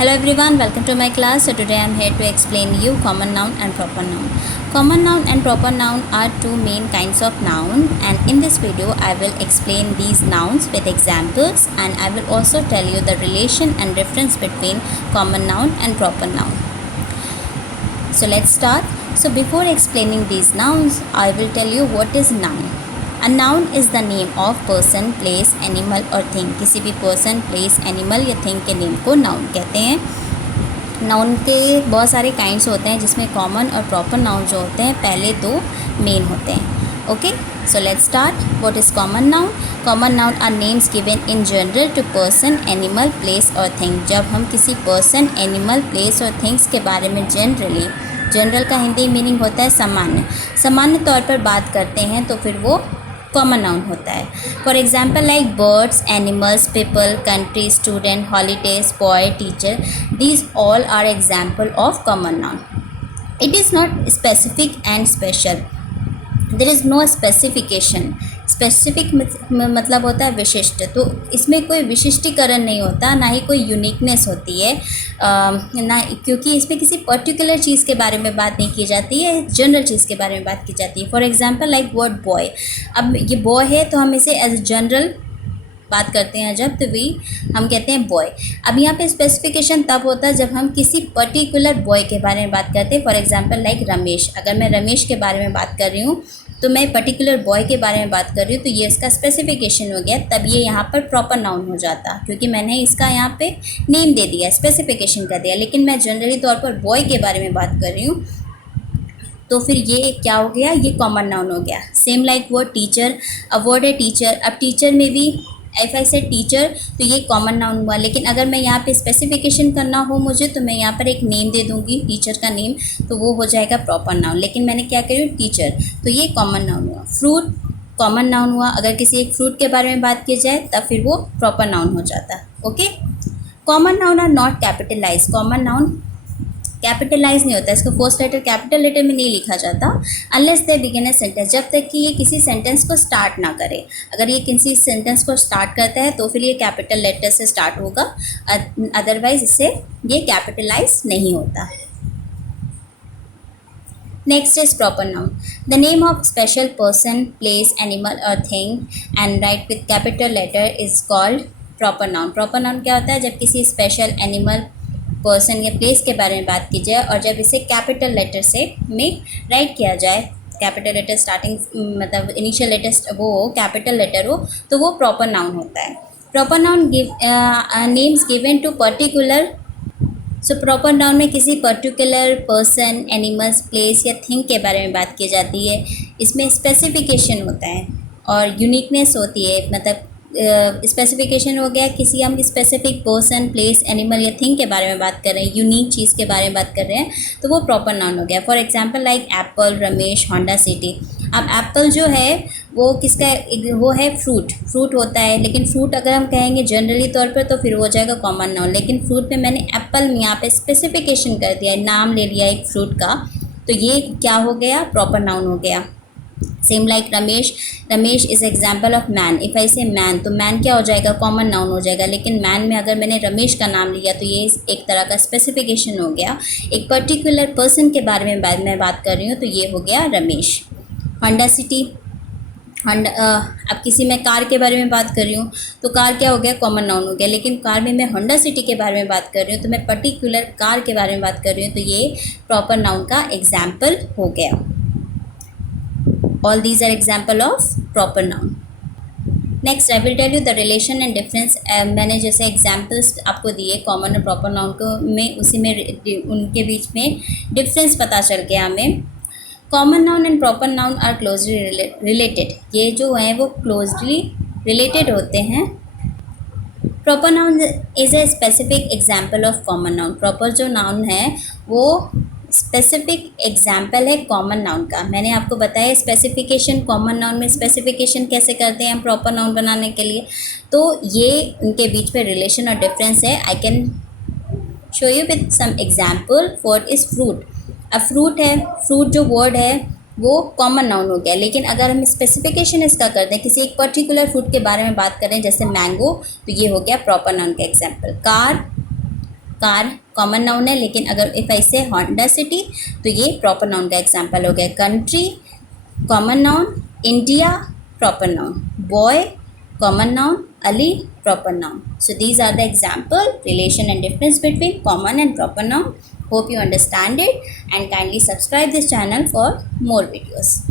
Hello everyone, welcome to my class. So today I am here to explain you common noun and proper noun. Common noun and proper noun are two main kinds of noun, and in this video I will explain these nouns with examples, and I will also tell you the relation and difference between common noun and proper noun. So let's start. So before explaining these nouns, I will tell you what is noun. A noun is the name of person, place, animal और thing. किसी भी person, place, animal या thing के name को noun कहते हैं. Noun के बहुत सारे काइंड्स होते हैं, जिसमें कॉमन और प्रॉपर नाउन जो होते हैं पहले दो मेन होते हैं. Okay, so let's start. What is common noun? Common noun are names given in general to person, animal, place और थिंग. जब हम किसी पर्सन, एनिमल, प्लेस और थिंग्स के बारे में जनरल का हिंदी मीनिंग होता है सामान्य तौर पर बात करते हैं, तो फिर वो कॉमन नाउन होता है. For example like birds, animals, people, country, student, holidays, boy, teacher, these all are example of common noun. It is not specific and special. There is no specification. Specific मतलब होता है विशिष्ट, तो इसमें कोई विशिष्टीकरण नहीं होता, ना ही कोई यूनिकनेस होती है, ना, क्योंकि इसमें किसी पर्टिकुलर चीज़ के बारे में बात नहीं की जाती है, जनरल चीज़ के बारे में बात की जाती है. For example like word boy. अब ये बॉय है तो हम इसे एज जनरल बात करते हैं जब, तो भी हम कहते हैं बॉय. अब यहाँ पे स्पेसिफिकेशन तब होता है जब हम किसी पर्टिकुलर बॉय के बारे में बात करते हैं. For example like Ramesh. अगर मैं रमेश के बारे में बात कर रही हूँ तो मैं पर्टिकुलर बॉय के बारे में बात कर रही हूँ, तो ये इसका स्पेसिफिकेशन हो गया. तब ये यहाँ पर प्रॉपर नाउन हो जाता, क्योंकि मैंने इसका यहाँ पे नेम दे दिया, स्पेसिफिकेशन कर दिया. लेकिन मैं जनरली तौर पर बॉय के बारे में बात कर रही हूँ, तो फिर ये क्या हो गया, ये कॉमन नाउन हो गया. Same like word teacher. अब वर्ड है टीचर. अब टीचर में भी इफ़ आई से टीचर, तो ये कॉमन नाउन हुआ. लेकिन अगर मैं यहाँ पे स्पेसिफिकेशन करना हो मुझे, तो मैं यहाँ पर एक नेम दे दूँगी, टीचर का नेम, तो वो हो जाएगा प्रॉपर नाउन. लेकिन मैंने क्या करी, टीचर, तो ये कॉमन नाउन हुआ. फ्रूट कॉमन नाउन हुआ. अगर किसी एक फ्रूट के बारे में बात की जाए तब फिर वो प्रॉपर नाउन हो जाता. Okay. Common noun are not capitalize. Common noun capitalize नहीं होता, इसको फर्स्ट लेटर कैपिटल लेटर में नहीं लिखा जाता unless they begin a sentence. जब तक कि ये किसी सेंटेंस को स्टार्ट ना करे. अगर ये किसी सेंटेंस को स्टार्ट करता है तो फिर ये कैपिटल लेटर से स्टार्ट होगा, अदरवाइज इससे ये कैपिटलाइज नहीं होता. Next is proper noun. The name of special person, place, animal और thing and write with capital letter is called proper noun. Proper noun क्या होता है? जब किसी स्पेशल एनिमल, पर्सन या प्लेस के बारे में बात की जाए और जब इसे कैपिटल लेटर से में राइट किया जाए, कैपिटल लेटर स्टार्टिंग मतलब इनिशियल लेटर वो कैपिटल लेटर हो, तो वो प्रॉपर नाउन होता है. Proper noun names given to particular. So proper noun में किसी पर्टिकुलर पर्सन, एनिमल्स, प्लेस या थिंग के बारे में बात की जाती है. इसमें स्पेसिफिकेशन होता है और यूनिकनेस होती है. मतलब स्पेसिफिकेशन हो गया, किसी हम स्पेसिफिक पर्सन, प्लेस, एनिमल या थिंग के बारे में बात कर रहे हैं, यूनिक चीज़ के बारे में बात कर रहे हैं, तो वो प्रॉपर नाउन हो गया. For example like Apple, Ramesh, Honda city. अब एप्पल जो है वो किसका, वो है फ्रूट होता है. लेकिन फ्रूट अगर हम कहेंगे जनरली तौर पर तो फिर हो जाएगा कॉमन नाउन. लेकिन फ्रूट में मैंने एप्पल में यहाँ पे स्पेसिफिकेशन कर दिया है, नाम ले लिया एक फ्रूट का, तो ये क्या हो गया, प्रॉपर नाउन हो गया. Same like Ramesh is example of man. If I से मैन, तो मैन क्या हो जाएगा, कॉमन नाउन हो जाएगा. लेकिन मैन में अगर मैंने रमेश का नाम लिया तो ये एक तरह का स्पेसिफिकेशन हो गया. एक पर्टिकुलर पर्सन के बारे में मैं बात कर रही हूँ, तो ये हो गया रमेश. Honda city. अब किसी मैं कार के बारे में बात कर रही हूँ, तो कार क्या हो गया, कॉमन नाउन हो गया. लेकिन कार में मैं होंडा सिटी के बारे में बात कर रही हूँ, तो मैं पर्टिकुलर कार के बारे में बात कर रही हूँ, तो ये प्रॉपर नाउन का एग्जाम्पल हो गया. All these are example of proper noun. Next I will tell you the relation and difference. मैंने जैसे examples आपको दिए कॉमन और प्रॉपर नाउन को, में उसी में उनके बीच में डिफरेंस पता चल गया हमें. Common noun and proper noun are closely related. ये जो हैं वो क्लोजली रिलेटेड होते हैं. Proper noun is a specific example of common noun. Proper जो नाउन है वो स्पेसिफिक एग्जाम्पल है कॉमन नाउन का. मैंने आपको बताया स्पेसिफिकेशन, कॉमन नाउन में स्पेसिफिकेशन कैसे करते हैं हम प्रॉपर नाउन बनाने के लिए, तो ये उनके बीच में रिलेशन और डिफरेंस है. I can show you with some example. For is fruit. अब फ्रूट है, फ्रूट जो वर्ड है वो कॉमन नाउन हो गया. लेकिन अगर हम स्पेसिफिकेशन इसका करते हैं, किसी एक पर्टिकुलर फ्रूट के बारे में बात करें जैसे मैंगो, तो ये हो गया प्रॉपर नाउन का example. Car car common noun है, लेकिन अगर इफ़ आई से होंडा सिटी तो ये प्रॉपर नाउन का एग्जाम्पल हो गया। Country common noun, India proper noun, boy common noun, Ali proper noun. So these are the example, relation and difference between common and proper noun. Hope you understand it and kindly subscribe this channel for more videos.